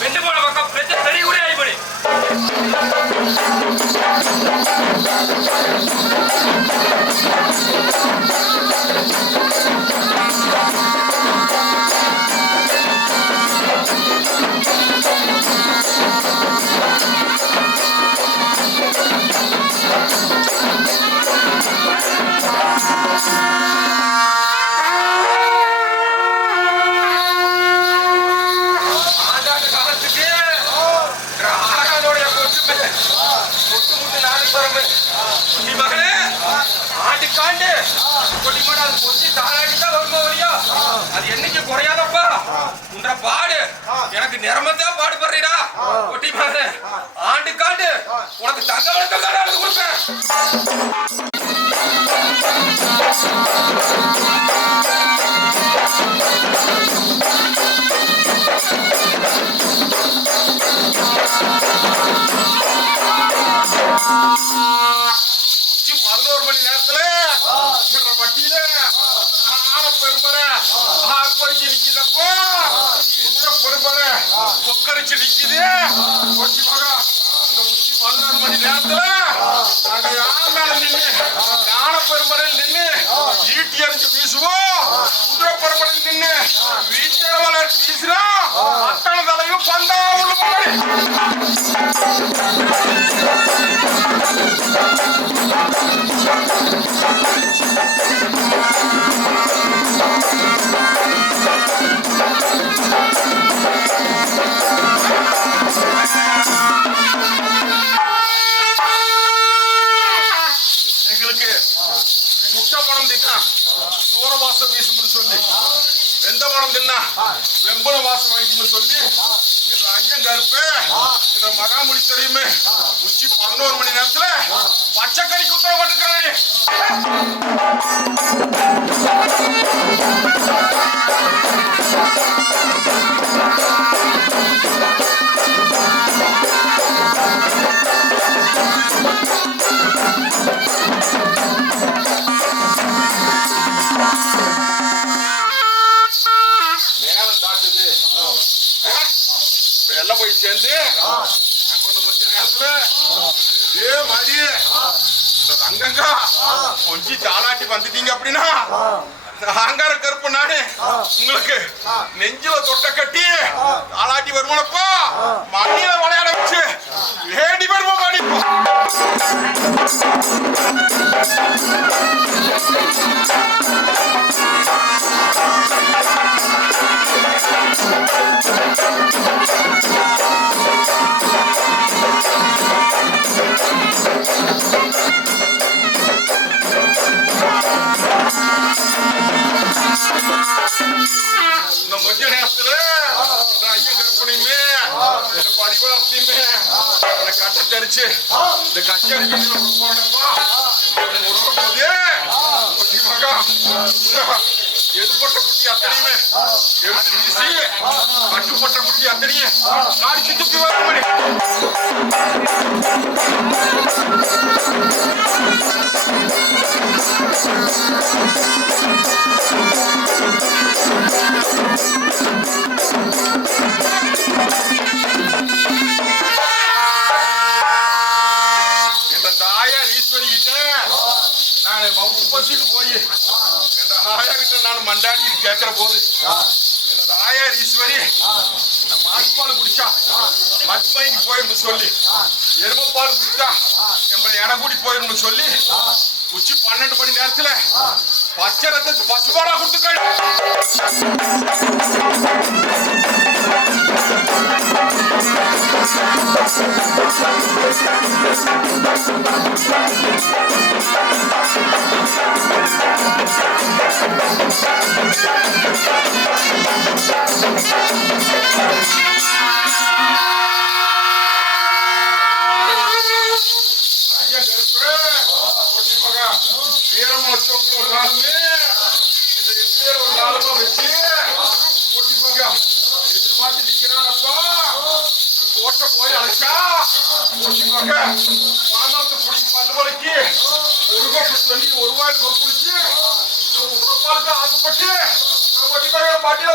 வெண்டு போன பக்கம் பெரிய கூட ஆயிப்படி வரம்பு குட்டி மகனே ஆண்டுக்காண்டு கொடி மாடு அது கொஞ்சம் தாளாடிதான் வருமா வரையா அது என்னைக்கு குறையாதப்பா உன்ற பாடு எனக்கு நிறமத்தான் பாடுபடுறீடா கொட்டி மகனே ஆண்டுக்காண்டு உனக்கு தங்க வளர்க்க தான் அது கொடுப்பேன். வெம்பன வாசம் வரைக்கும் சொல்லி ஐயன் கருப்பு மகாமுடி தெரியுமே உச்சி 11 மணி நேரத்துல பச்சைக்கறிக்கு உத்தரப்பட்டிருக்காரு. கொஞ்சம் தாளாட்டி வந்துட்டீங்க அப்படின்னா அங்கார கருப்பு நானே உங்களுக்கு நெஞ்சில தொட்ட கட்டி தாளாட்டி வருமானப்பா மணியில விளையாட வச்சு லேடி வருமா பாடிப்போம். இந்த கச்சேரி எதுப்பட்ட குட்டி அத்தனையுமே எடுத்து வீசி கட்டுப்பட்ட குட்டி அத்தனையே நாடிச்சு துப்பி வர மண்டாடி கேட்கிற போது எனது ஆயார் ஈஸ்வரி மாட்டுப்பால் குடிச்சா மத்மைக்கு போயிருந்து சொல்லி எருமப்பால் குடிச்சா என் இடக்கூடி போயிருந்து சொல்லி உச்சி 12 மணி நேரத்துல பச்சை ரத்தத்து பசுபாடா கொடுத்துக்காடு. ஒரு வாயில் குடிச்சு ஆசைப்பட்டு பாட்டியில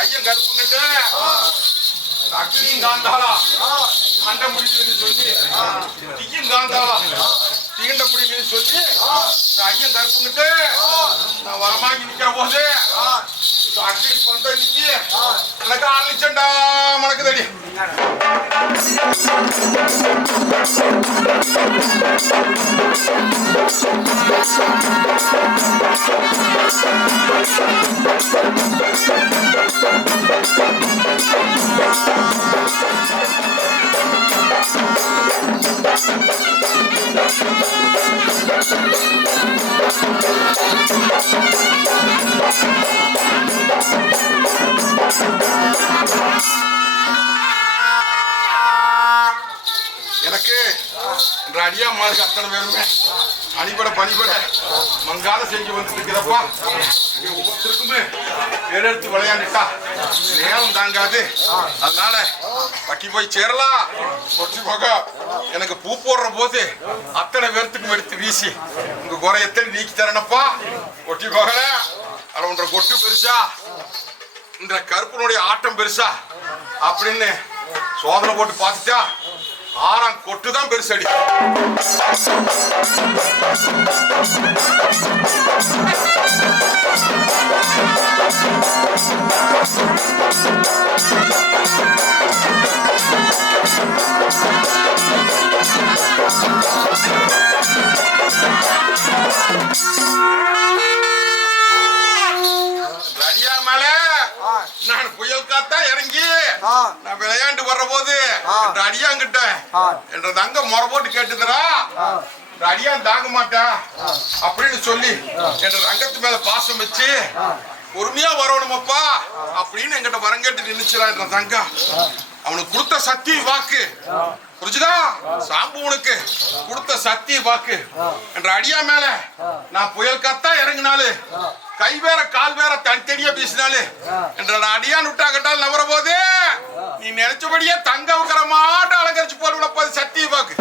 ஐயன் கருப்புங்கிட்ட அக்னியும் காந்தாளா கண்ட முடியுதுன்னு சொல்லி தீயும் காந்தாளா தீண்ட முடியுதுன்னு சொல்லி ஐயன் கருப்புங்கிட்ட நான் வரமாங்கி நிக்கிற போது அக்னி பந்த நிக்கி எனக்கு ஆரம்பிச்சண்டா மணக்கு தடி எனக்கு அடியா மாதிரி அத்தனை பேருமே அணிபட பணிபட மங்கால செஞ்சு வந்துட்டு இருக்கிறப்பா ஒவ்வொருத்தருக்குமே எடுத்து விளையாண்டுட்டா நேரம் தாங்காது. அதனால பட்டி போய் சேரலாம். கொட்டி போக எனக்கு பூ போடுற போது அத்தனை பேர்த்துக்கும் எடுத்து வீசி உங்க குறையத்தை நீக்கி தரனப்பா. கொட்டி போகல அட ஒன்ற கொட்டு பெருசா இந்த கருப்பனுடைய ஆட்டம் பெருசா அப்படின்னு சோதனை போட்டு பார்த்துட்டா ஆறாம் கொட்டுதான் பெருசடி. நான் புயல் காத்தா இறங்கி நான் விளையாண்டு வர்ற போது அடியாங்கிட்ட என்ற தங்க முறை போட்டு கேட்டுதுரா அடியான் தாங்க மாட்டேன் அப்படின்னு சொல்லி என்ற ரங்கத்து மேல பாசம் வச்சு பொறுமையா வரணுமப்பா அப்படின்னு என்கிட்ட வரங்கேட்டு நின்னுச்சுறான் என்ற தங்க. அவனுக்கு கொடுத்த சக்தி வாக்கு புரிஞ்சுதா? சாம்புவனுக்கு கொடுத்த சக்தி வாக்கு என்ற அடியா மேல நான் புயல் காத்தா இறங்கினாலு கை வேற கால் வேற தனித்தனியா பேசினாலு என்ற அடியான் விட்டாகட்டால் நவர போது நீ நினைச்சபடியே தங்க வைக்கிற மாட்ட அலங்கரிச்சு போடுவப்ப சக்தி வாக்கு.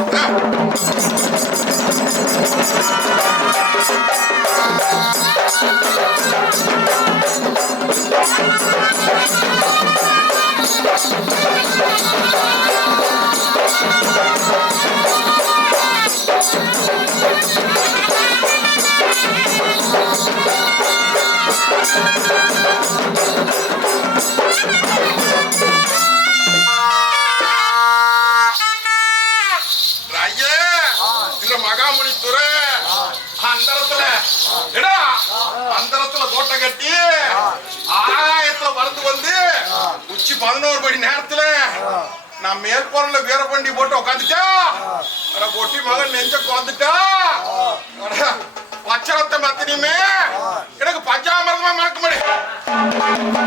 மகாமுனித்துறை அந்தரத்துல கோட்டை கட்டி ஆகாயத்துல பறந்து வந்து உச்சி 11 மணி நேரத்துல நான் மேற்பொருள்ல வீரபண்டி போட்டு உட்காந்துட்டா பொட்டி மகன் நெஞ்ச குழந்துட்டா பச்சரத்தை மத்தினியுமே எனக்கு பஞ்சாமிரதமா மறக்க முடியும்.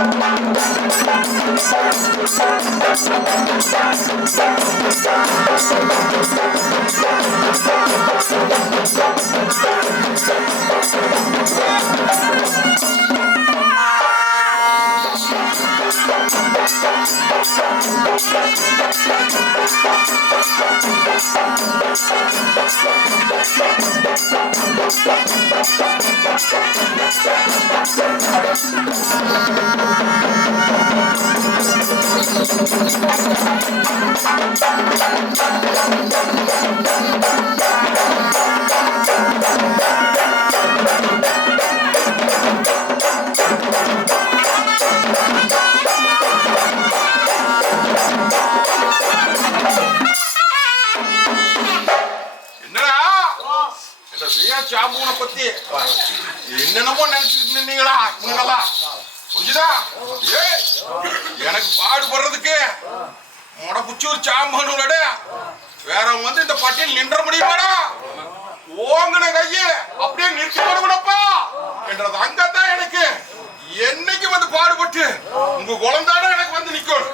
சாம்பூனை பத்தி என்னென்னமோ நினைச்சிட்டு இருந்தீங்களா? புரிஞ்சுதா? எனக்கு பாடுபடுறதுக்கு முடப்புச்சூர் சாம்பனோட வேற வந்து இந்த பட்டியல் நின்ற முடியுமாடா? ஓங்கன கைய அப்படியே நிறுத்தி போடுவனப்பா என்றது அங்கதான் எனக்கு என்னைக்கு வந்து பாடுபட்டு உங்க குழந்தாட எனக்கு வந்து நிக்கும்.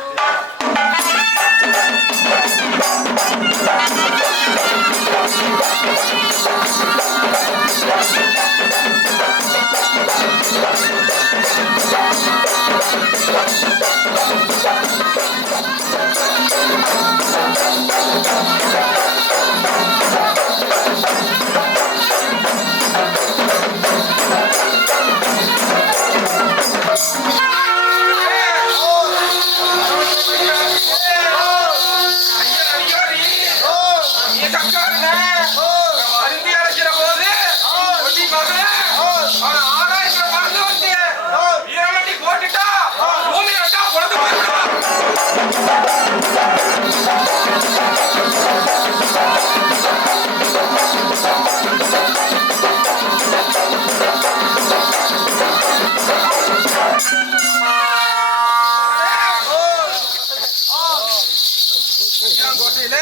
கோட்டையில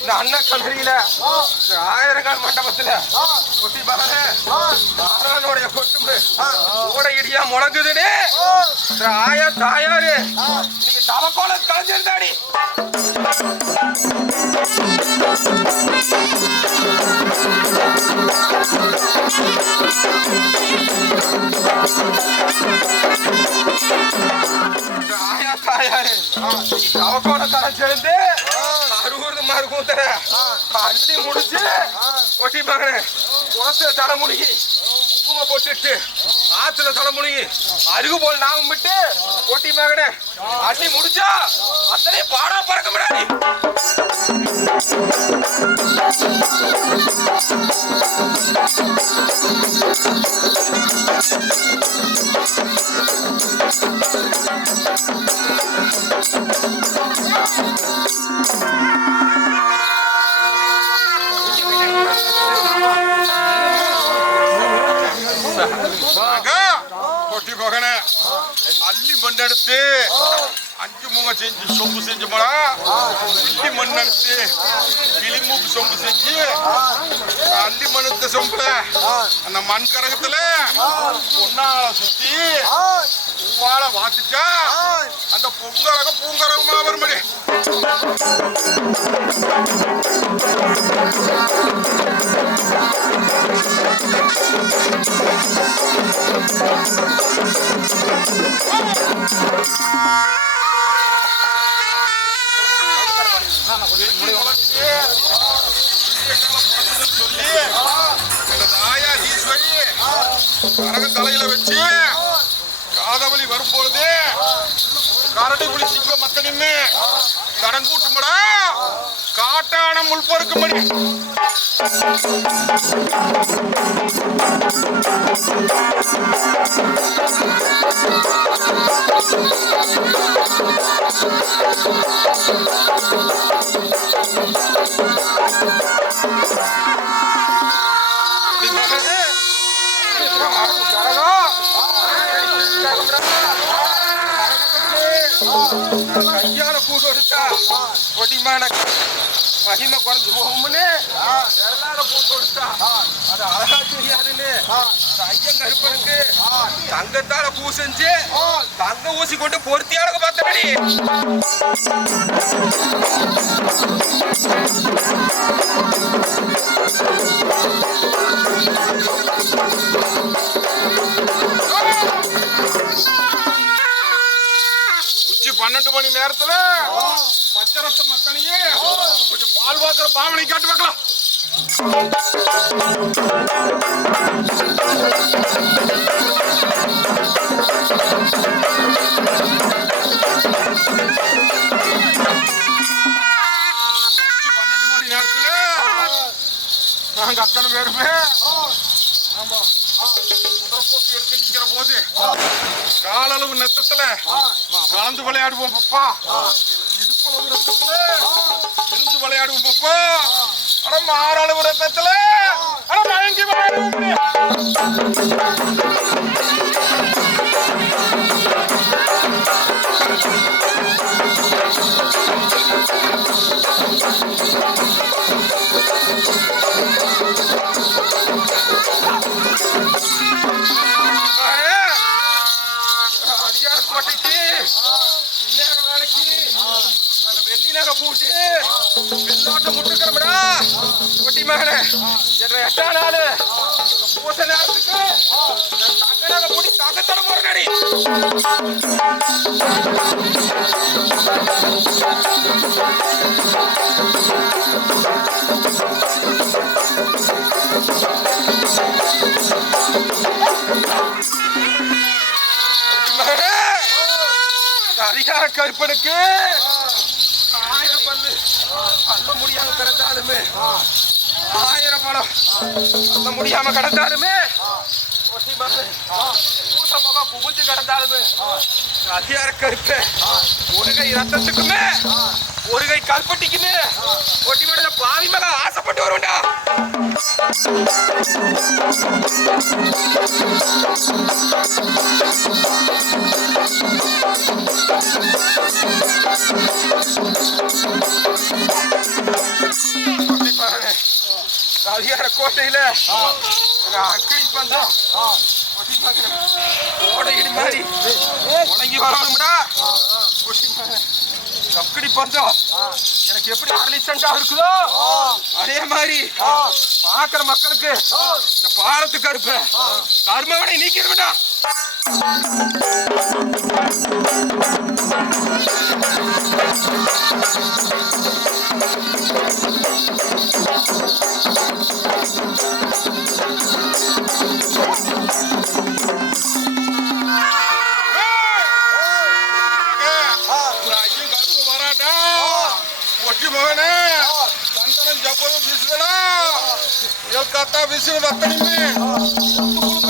இந்த அண்ணன் கல்லூரியில ஆயிரங்கால் மண்டபத்துல கொட்டி பாரு ஆறானுடைய கொட்டும்பு கூட இடியா முழங்குதுன்னு ஆயா தாயாரு இன்னைக்கு தவக்கோல கலைஞ்சிருந்தாடி. தவக்கோல கலைஞ்சிருந்து அறுபது மறுக்கூத்தர அள்ளி முடிச்சு ஒட்டி மகனே குளத்துல தலைமுடிகி உப்புமை போட்டுட்டு ஆத்துல தலைமுடிகி அருகு போல் நாமம் விட்டு ஒட்டி மகனே அள்ளி முடிச்சா அத்தனை பாடா பறக்க முடியாது. கொட்டி மகனே அள்ளி மண் எடுத்து 5 மூங்க செஞ்சு சொம்பு செஞ்சு போனா இள்ளி மண் எடுத்து கிளிமூக்கு சொம்பு செஞ்சு அள்ளி மண் எடுத்த சொம்புல அந்த மண் கரகத்துல பொன்னால சுத்தி பூவால வாத்துச்சா அந்த பொங்கரகம் பூங்கரகமா வரும்படி. தலையில வச்சு காதவலி வரும்பொழுது கரடி புலி சிங்க மத்தனின்னு கடங்கூட்டுமடா காட்டான முள் பொறுக்கும்படி. கையால கூட்டு எடுத்தா கொட்டிமான மகிமை குறைஞ்சு போகும்னு கூட்டு எடுத்தா அது அழகா தெரியாதுன்னு ஐயன் கருப்பனுக்கு தங்கத்தால பூ செஞ்சு தங்க ஊசி கொண்டு பொருத்தியாளுக்கு பார்த்தபடி. உச்சி 12 மணி நேரத்துல பச்சரத்த மத்தனையே கொஞ்சம் பால் வாக்குற பாவனை காட்டு பார்க்கலாம். உச்சி 12 மணி நேரத்துல நாங்க அத்தனை பேருமே எடுத்துக்கிற போது காலளவு நெத்தத்துல கலந்து விளையாடுவோம் பப்பா. இடுப்பளவு ரத்தத்துல இருந்து விளையாடுவோம் பப்பா. ஆனா மாறளவு ரத்தத்துல ஆனா மயங்கி விளையாடுவோம். வெள்ளோட்ட முட்டுக்கிறோம்டா கொட்டி மகனே என்ற 8ஆம் நாள் பூச நேரத்துக்கு தங்கனாக மூடி தாக்கத்தோட போறடி. அதிகார கருப்பனுக்கு 1000 பல்லு அல்ல முடியாம கிடந்தாலுமே 1000 பழம் அல்ல முடியாம கிடந்தாலுமே குமிச்சு கிடந்தாலுமே அதிகார கருப்பு ஒரு கை ரத்தத்துக்குமே ஒரு கை கல்பட்டிக்குமே ஒட்டி விட பாவி மக ஆசைப்பட்டு வரும்டா. கோட்டையில அக்கினி பந்தம் கோடையிடி மாதிரி உடங்கி வரணும்டா. அக்கினி பந்தம் எனக்கு எப்படி அரளிச்சண்டா இருக்குதோ அதே மாதிரி பாக்குற மக்களுக்கு இந்த பாரத்துக்கு அறுப்ப கர்மவனை நீக்கிடுவேண்டா.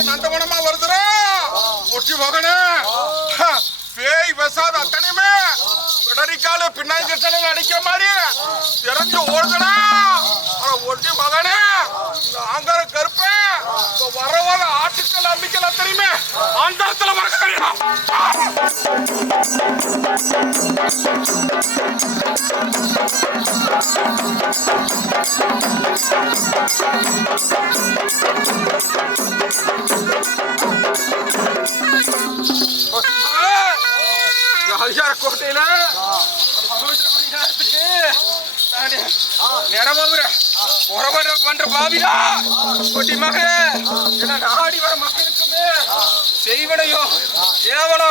நந்தவனமா வருதுரா ஒட்டி மகனே பேய் பெசாத அத்தனையுமே விடரிக்கால பின்னாடி கட்டல அடிக்க மாதிரி தெரிஞ்சு ஓடுதுடா. ஒட்டி மகனே ஆங்கார கருப்ப வர வர ஆட்டுக்கள் அம்மிக்கல் அத்தனையுமே ஆண்டாரத்துல மறக்க தெரியும். கோட்டையில பண்ற பாவிடா கொட்டி மக நாடி வர மக்களுக்குமே செய்வனையோ ஏவனோ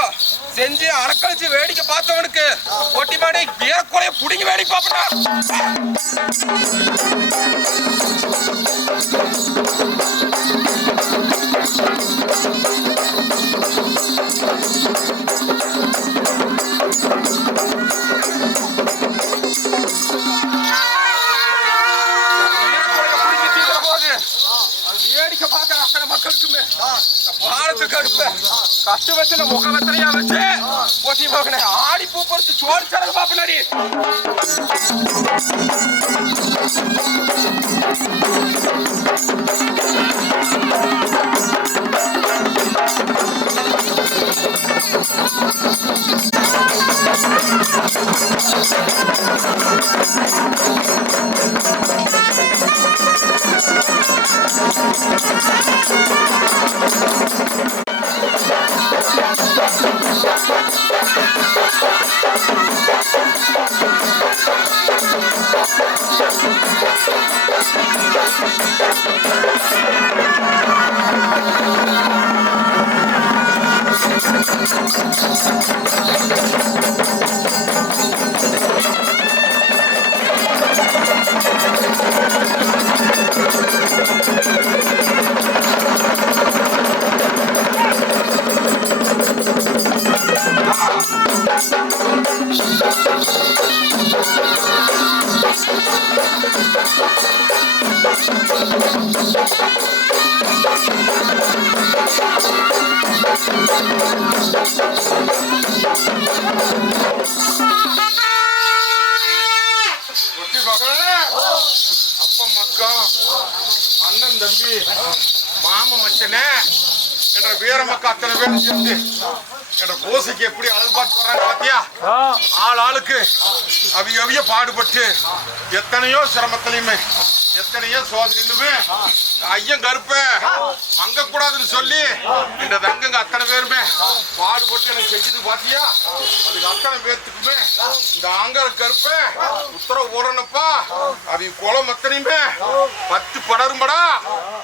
செஞ்சு அறக்கழிச்சு வேடிக்கை பார்த்தவனுக்கு கொட்டி மாடி வீரக்கொலைய புடிங்கி வேடிக்கை பார்ப்பா. கஷ்டவத்துல முகவத்திலையா வச்சு ஒட்டி மகனை ஆடி பூ பொறுத்து சோறு சடங்கு பாப்பனாடி. அப்பா மக்கா அண்ணன் தம்பி மாம மச்சனே என்ற வீர மக்கா அத்தனை பேர் சேர்ந்து என்ற கோசைக்கு எப்படி அழகு பார்த்து வர்றாங்க பாத்தியா. ஆள் ஆளுக்கு அவிய பாடுபட்டு எத்தனையோ சிரமத்திலையுமே எத்தனையோ சோதனையுமே ஐயன் கருப்ப மங்க கூடாதுன்னு சொல்லி இந்த தங்கங்க அத்தனை பேருமே பாடுபட்டு எனக்கு செஞ்சது பாத்தியா. அதுக்கு அத்தனை பேர்த்துக்குமே இந்த ஆங்கர கருப்ப உத்தரவு ஓடனப்பா அது குளம் அத்தனையுமே 10 படரும்படா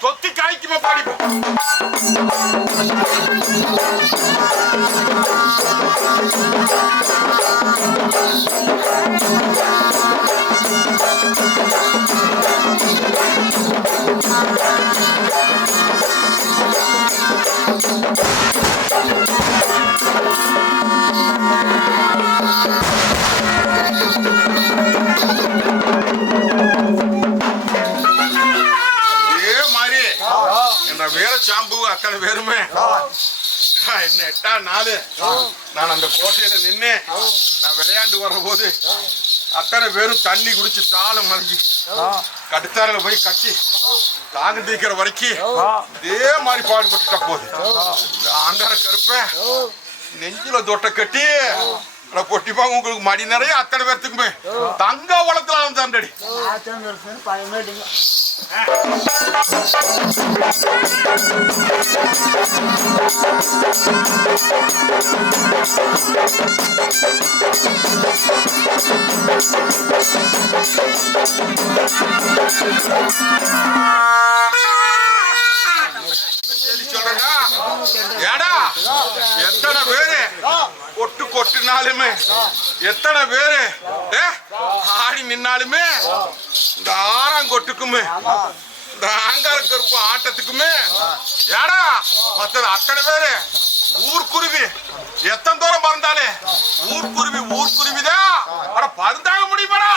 தொத்தி காய்க்குமா பாடிப்போம். வீர சாம்பு அத்தனை பேருமே என்ன 8ஆம் நாள் நான் அந்த கோட்டையில நின்று நான் விளையாண்டு வர்ற போது அத்தனை பேரும் தண்ணி குடிச்சு தாளம் மறைஞ்சி கட்டுத்தாரில போய் கட்டி தாங்க தீக்கிற வரைக்கும் இதே மாதிரி பாடுபட்டுட்ட போது ஆங்கார கருப்ப நெஞ்சில தொட்டை கட்டி பொட்டிப்பாங்க உங்களுக்கு மடி நிறைய அத்தனை பேர்த்துக்குமே தங்க வளத்துல தாண்டடி சொல்றா ஏடா எத்தனை பேரு கொட்டு கொட்டுனாலுமே எத்தனை பேரு ஆடி நின்னாலுமே இந்த ஆறாங்கொட்டுக்குமே இந்த ஆங்கார கருப்பு ஆட்டத்துக்குமே ஏடா மற்ற அத்தனை பேரு ஊர்க்குருவி எத்தனை தூரம் பறந்தாலே ஊர்க்குருவிதான் அட பறந்தாக முடியுமாடா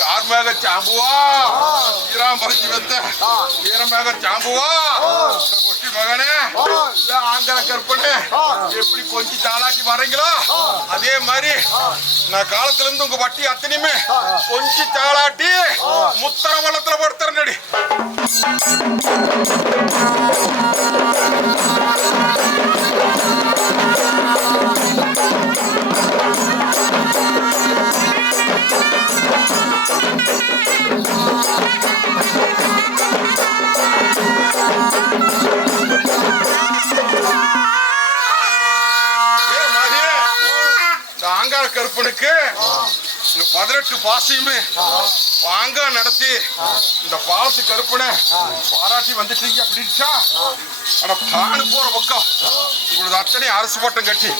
கார்மேக சாம்புவா ஈராம் பறிச்சு வைத்த ஈரமேக சாம்புவா கொட்டி மகனே ஆங்கர கற்பனை எப்படி கொஞ்சம் தாளாட்டி வர்றீங்களோ அதே மாதிரி நான் காலத்துல இருந்து உங்க வட்டி அத்தனையுமே கொஞ்சம் தாளாட்டி முத்தர வளத்துல படுத்துறேன். ஆங்கார கருப்பனுக்கு 18 பாசையுமே பாங்கா நடத்தி இந்த பாலத்து கருப்பனை பாராட்டி வந்துட்டீங்க அப்படின்ட்டா ஆனா பாடு போற பக்கம் உங்களுக்கு அத்தனை அரசு பட்டம் கட்டி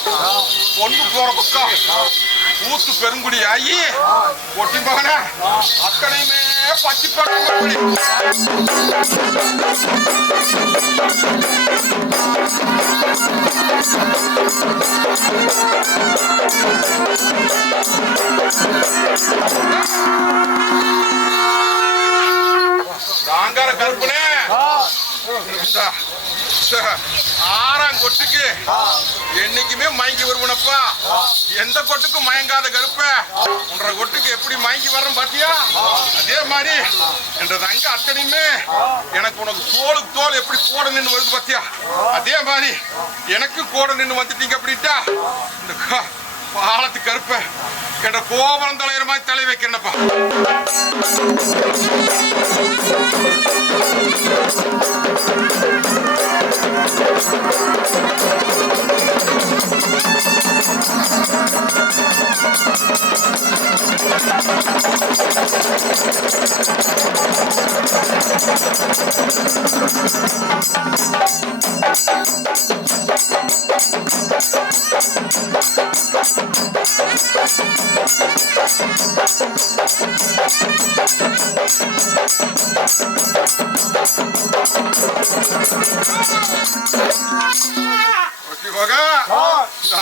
பொண்ணு போற பக்கம் ஊத்து பெருங்குடி ஆகி ஒட்டி மகன அத்தனையுமே பத்தி பட்டம் ஆங்கார கருப்பனே ஆறாம் கொட்டுக்கு என்னைக்குமே மயங்கி வருவனப்பா. எந்த கொட்டுக்கும் மயங்காத கருப்ப உன்ற கொட்டுக்கு எப்படி மயங்கி வர்றோம் பாத்தியா? அதே மாதிரி என்ற தங்க அத்தனையுமே எனக்கு உனக்கு தோளுக்கு தோல் எப்படி கூட நின்று வருது பாத்தியா? அதே மாதிரி எனக்கு கூட நின்று வந்துட்டீங்க அப்படின்ட்டா இந்த பாலத்து கருப்ப என்ற கோபுரம் தலைவர் மாதிரி தலை வைக்கிறேன்ப்பா.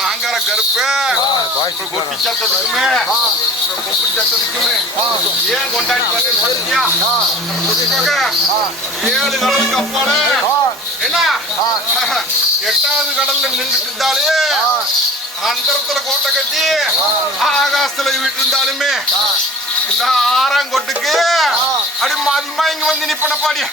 ஆங்கார கருப்பு கொட்டி சத்ததுக்குமே ஏன் கொண்டாடி 7 கடலுக்கு அப்பால என்ன 8வது கடல்ல நின்றுட்டு இருந்தாலே அந்தரத்துல கோட்டை கட்டி ஆகாசத்துல விட்டு இருந்தாலுமே இந்த ஆறாங்கொட்டுக்கு அப்படி மதிமா இங்க வந்து நிப்பன பாடி